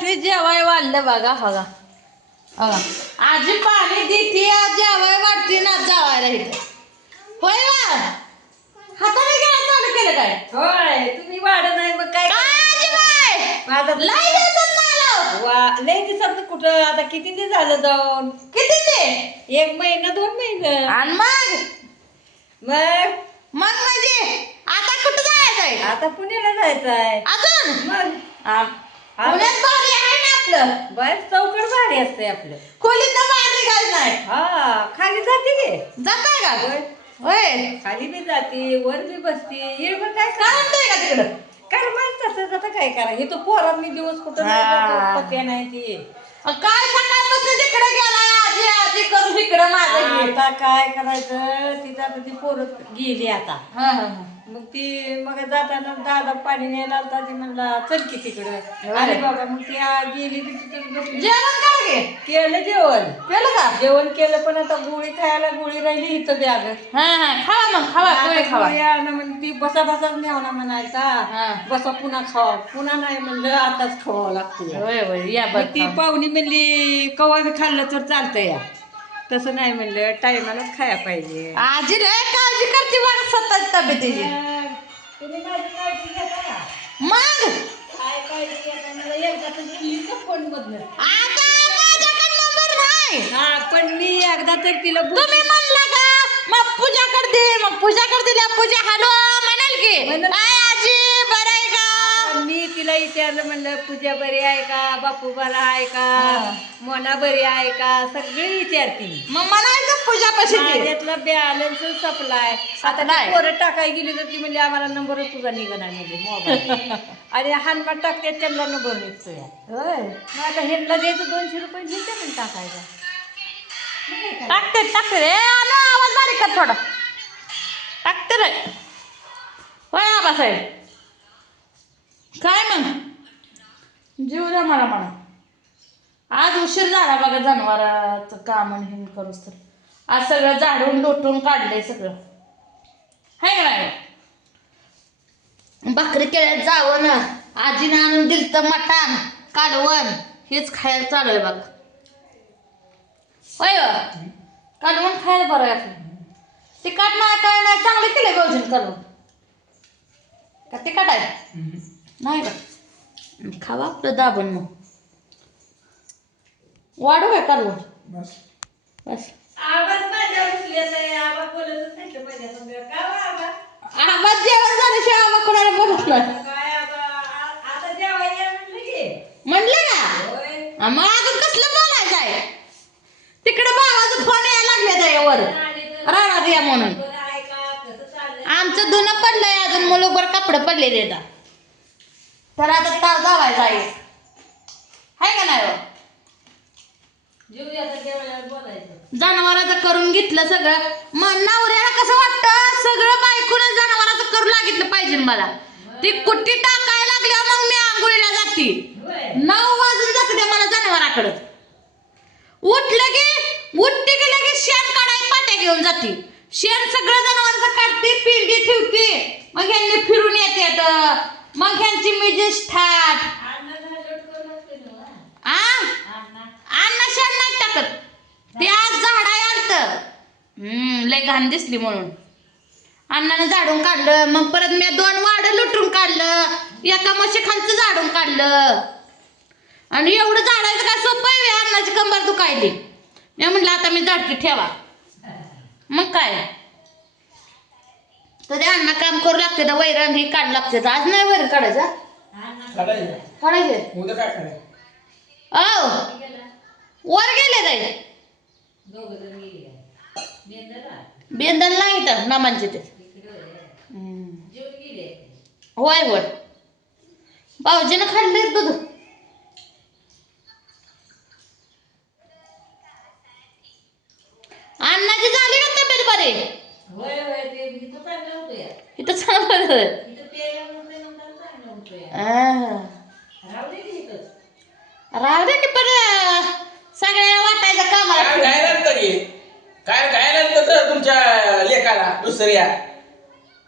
यासनी जेवाय वाढलं बघा बघा बघा आजी पाणी देते जेवाय वाटते ना जावायला इथं होय वा हाताने घ्यायला चालू केलं काय होय तुम्ही वाढत नाही मग काय माझा लय दिवसात मला वा लय दिवसात कुठं आता किती दिवस झालं जाऊन किती ते 1 महिना 2 महिने आणि मग मग मग म्हणजे आता कुठं जायचंय आता पुण्याला जायचंय अजून मग पुण्यात भारी आहे ना आपलं बस चौकड भारी असते आपलं खोलीत बाहेर निघायचं नाही हा खाली जाते गे जाताय का होय होय खाली बी जाते वर बी बसते येळ काय काय म्हणताय का तिकडं काय माहित तसंच आता काय करा हे तो पोरात मी दिवस कुठं हा. पत्या नाही ती काय सकाळपासून तिकडे गेलाय आजी आजी करू इकडं माझं घे. आता काय करायचं तिथं आता ती पोरं गेली आता हा हा हा मग ती मग जाताना दादा पाणी न्यायला आलता ती म्हणला चल की तिकडं होय. अरे बाबा मग ती गेली ती तिथं बसली जेवण कर घे केलं जेवण केलं का जेवण केलं पण आता गोळी खायला गोळी राहिली इथं बॅग हा हा खावा मग खावा गोळी खावा म्हणजे ती बसा बसाच न्यावना म्हणायचा हा. बसा पुन्हा खावा पुन्हा नाही म्हणलं आताच खावावं लागतं होय होय या बघ मग ती पाहुणी म्हणली कवा बी खाल्लं तर चालतं या तसं नाही म्हणलं टायमालाच खाया पाहिजे आजी लय काळजी करते बघा स्वतःची तब्येतीची तुम्ही माझी काळजी घेता का? मग काय काळजी घेता मला एकदा तर बोललीच फोन मधनं आता माझ्याकडे नंबर नाही हा पण मी एकदा तर तिला तुम्ही म्हणला का मग पूजाकडे दे मग पूजाकडे दिल्या पूजा हॅलो म्हणाल की म्हणाल. काय आजी बरं आहे का मी तिला विचारलं म्हणलं पूजा बरी आहे का बापू बरा आहे का हा. मोना बरी आहे का सगळी विचारते मी. मग म्हणायचं पूजापाशी दे माझ्यातला बॅलन्स सप्लाय आता सप्लाय. ती पोरं टाकाय गेली तर ती म्हणजे आम्हाला नंबरच तुझा निघणार म्हणजे मोबाईल आणि हानमाट टाकते त्यांना नंबर निघतो या होय मग आता ह्यांना द्यायचं 200 रुपये घेते पण टाकायचा टाकते टाकते रे आलो आवाज बारीक कर थोडा टाकते रे होय आबासाहेब काय मग जीव द्या मला म्हणा आज उशीर झाला बघा जनावराचं काम आणि हिंड करूच तर आज सगळं झाडून लोटून काढलंय सगळं हाय का नाही भाकरी केल्यात जावं ना आजीनं आणून दिलतं मटण कालवण हेच खायला चालू आहे बघा होय कालवण खायला बरं आहे आपलं तिखट नाही काय नाही चांगलं केलंय भाऊजीनं कालवण का तिखट आहे नाही का खावा आपलं दाबण मग वाढू काय कालवण बस आवाज माझ्या उचलत आहे आवाज बोलतच नाही तर माझ्या संग का आवाज आवाज जेवण झाल्याशिवाय आवा कोणाला बोलत नाही काय आता जेवायला म्हणलं की म्हणलं ना होय मग अजून कसलं बोलायचं आहे तिकडे भावाचं फोन यायला लागले त्यावर राहणार या म्हणून बरं आहे का कसं चाललंय आमचं धुणं पडलंय अजून मुलगभर कपडे पडलेले आहेत तर आता ताव जावायचा आहे हाय का नाही हो? जेवूया आता जेवायला बोलायचं जनावराचं करून घेतलं सगळं मग नवऱ्याला कसं वाटतं सगळं बायकून जनावराचं करू लागितलं पाहिजे मला ती कुट्टी टाकायला लागल्यावर मग मी आंघोळीला जाते होय 9 वाजून जाते ते मला जनावराकडं उठते की लगेच शेण काढाय पाट्या घेऊन जाते शेण सगळं जनावरांचं काढते पिंडी ठेवते मग ह्यांनी फिरून येते मग ह्यांची मिजेस ठाट अण्णा शेण नाही टाकत ते आज झाडाय आणतं लय घाण दिसली म्हणून अण्णानं झाडून काढलं मग परत मी 2 वाडं लुटून काढलं एका मशीखांचं झाडून काढलं आणि एवढं झाडायचं काय सोपं आहे अण्णाची कंबर दुखायली मी म्हटलं आता मी झाडकी ठेवा मग काय तरी अण्णा काम करू लागते तर वैरण ही काढ लागते आज नाही वैरण काढायचं काढायचे उद्या काय करायचं वर गेले ताई बेंदन नाही तर नामांचे ते होय होय भाऊजीनं खाल्ले दूध अण्णाची झाली का तब्येत बरी होय होय ते इथं चांगलं होतं या इथं चांगलं इथं प्यायला नंतर चांगलं होतं या राहू दे की इथंच राहू दे की पण सगळ्या वाटायचं काय कामाला घ्यायला तरी काय घ्यायला तर तुमच्या लेखाला दुसऱ्या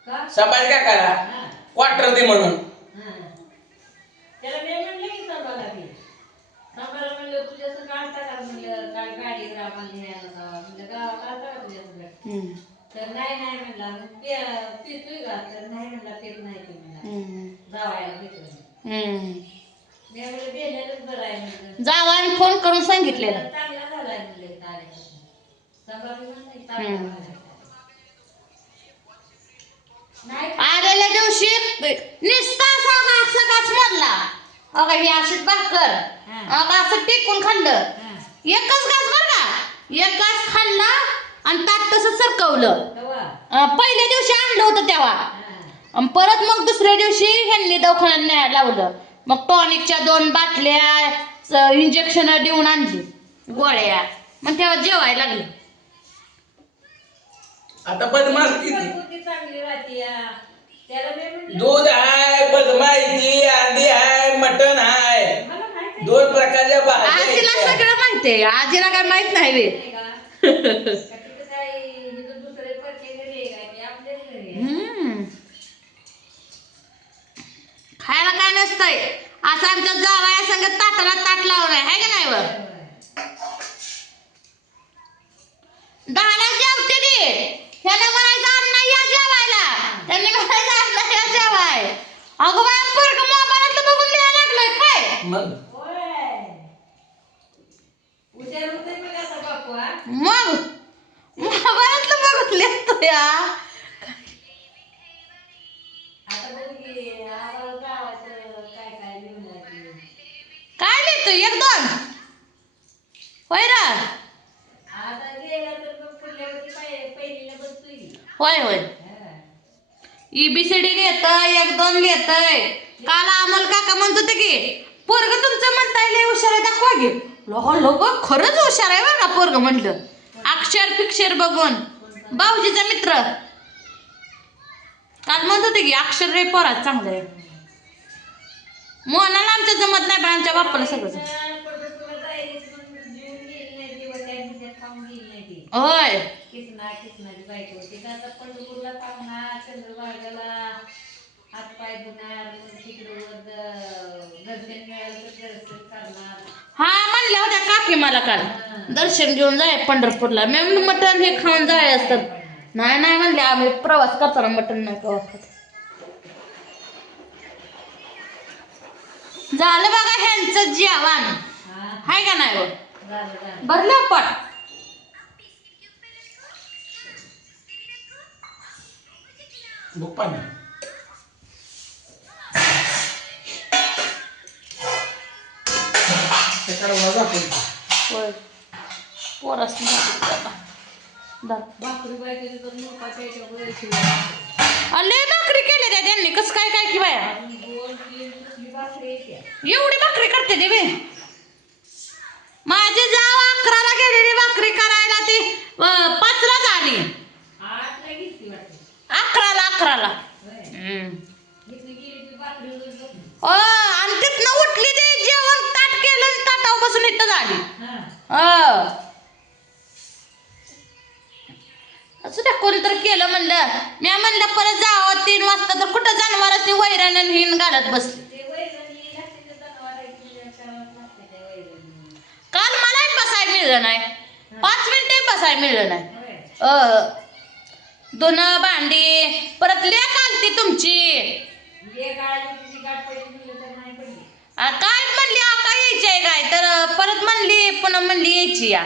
का समाज काय करा हा क्वार्टर दे म्हणून हा त्याला मी म्हणलं की सांभाळा की आम्हाला न्यायला जावा म्हणजे गावाला जाऊ द्या. हम्म. तर नाही म्हणला मग पितोय का तर नाही म्हणला पित नाही की म्हणला हम्म. जावायला पितोय हम्म. मी म्हणलं गेलेलंच बरं आहे म्हणलं जावाने फोन करून सांगितलेलं. चांगला झालाय म्हणलं इथं आल्यापासून सभाबी म्हणलं इथं चांगला झालाय. नाही आलेल्या दिवशी निस्ता सगळाच मोडला. अगं ही अशीच भाकर अगं असं टेकून खाल्लं. हा. एकच घास बरं का, एक घास खाल्ला आणि ताट तसं सरकवलं. तेव्हा पहिल्या दिवशी आणलं होतं तेव्हा. हा. आणि परत मग दुसऱ्या दिवशी ह्यांनी दवाखान्यात न्यायला लावलं. मग टॉनिकच्या 2 बाटल्या इंजेक्शन देऊन आणली गोळ्या. मग तेव्हा जेवायला लागली. आता बदमाश किती प्रकृती चांगली राहते त्याला मी म्हणलं दूध आहे, बदमाशी, अंडी आहे, मटण आहे, मला माहित आहे 2 प्रकारच्या आजीला भाज्या. सगळं माहितीये. आजीला काय माहित नाही बे. नाही का? का तिथं काय इथं दुसरे परके घरी आहे काय ते आपल्याच घरी आहे. हम्म. खायला काय नसतंय. असं आमच्या जावया संग ताटाला ताट लावून आहे का नाही व? 10ला जेवते ती. ह्याला म्हणायचं अण्णा या जेवायला, त्यांनी म्हणायचं अण्णा या जेवाय. अगं बाय पोरगं मोबाईलातलं बघून लिहायला लागलंय काय. मग होय. हुशार होतोय मग आता बापू हा. मग मोबाईलातलं बघून लिहितो या. आता बघ की आम्हाला गावाचं काय काय लिहून आहे ते. काय लिहितो 1-2 होय ना. आता गेला तर मग पुढल्यावरती पहिलीला बसतोय की. होय होय. हा. EBCD लिहितंय 1-2 लिहितंय. काल अमोल काका म्हणत होते की पोरग तुमचं म्हणताय लय हुशार आहे दाखवा घे. लोक खरंच हुशार आहे बघा पोरग म्हणलं. अक्षर पिक्चर बघून भाऊजीचा मित्र काल म्हणत होते की अक्षर रे पोरात चांगलं आहे. मोहनाला आमच्या जमत नाही पण आमच्या बाप्पाला सगळं जमतं. पंढरपूरला जायचं म्हणून जीवन गेली नाही दिवस त्या दिवसात खाऊन गेली नाही ती. होय. किसनाची बायको होती का आता पंढरपूरला पाहणार चंद्रभागाला हातपाय धुणार मग तिकडं दर्शन मिळालं तर दर्शन करणार. हा म्हणल्या होत्या काकी मला काल दर्शन घेऊन जाय पंढरपूरला. मी म्हणलं मटण हे खाऊन जाय असतात. नाही नाही म्हणले आम्ही प्रवास करताना मटण नाही खाऊ. झालं बघा ह्यांचं जेवण हा हाय का नाही हो. झालं भरलं पट. बघ पाणी. त्याच्याकडे वजा पण. होय पोरासनी भाकरी बायकोची तर मोकाच्या याच्यावर लय भाकरी केल्या त्या त्यांनी. कसं काय काय की बाया गोल तीन कसली भाकरी येते. एवढी भाकरी करते देवी. माझी जाव 11ला गेलेली भाकरी करायला ती 5ला झाली. 8ला घेतली वाटते. 11ला होय. घेतली गेली ती भाकरी वगैरे बघ. आणि तिथनं उठली ती जेवण ताट केलं ताटावर बसून इथं झाली. हा असं त्या कोणीतरी केलं म्हणलं. मी म्हणलं परत जावं 3 वाजता तर कुठं जनावरांनी वैरण आणि हिन घालत बसली. ते वैरणी लागते ते जनावरांची करावंच लागते त्या वैरणी. काल मलाही बसायला मिळलं नाही. 5 मिनिटही बसायला मिळलं नाही. होय. धुणं भांडी परत लेक आलती तुमची. एक आळी तिची गाठ पडली म्हणलं तर नाही पडली. काय म्हणली आका यायची आहे काय तर परत म्हणली पुन्हा म्हणली यायची या.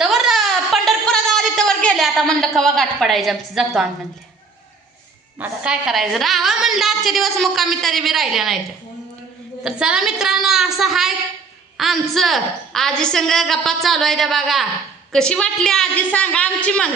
तवर पंढरपुरात आली तवर गेले. आता म्हणलं कवा गाठ पडायची आमची जातो आम्ही म्हणले. आता काय करायचं राहा म्हणलं आजचे दिवस मुक्कामी तरी बी राहिल्या नाही त्या. तर चला मित्रांनो असं हाय आमचं आजी संग गप्पा चालू आहे त्या बघा. कशी वाटली आजी सांगा आमची मग.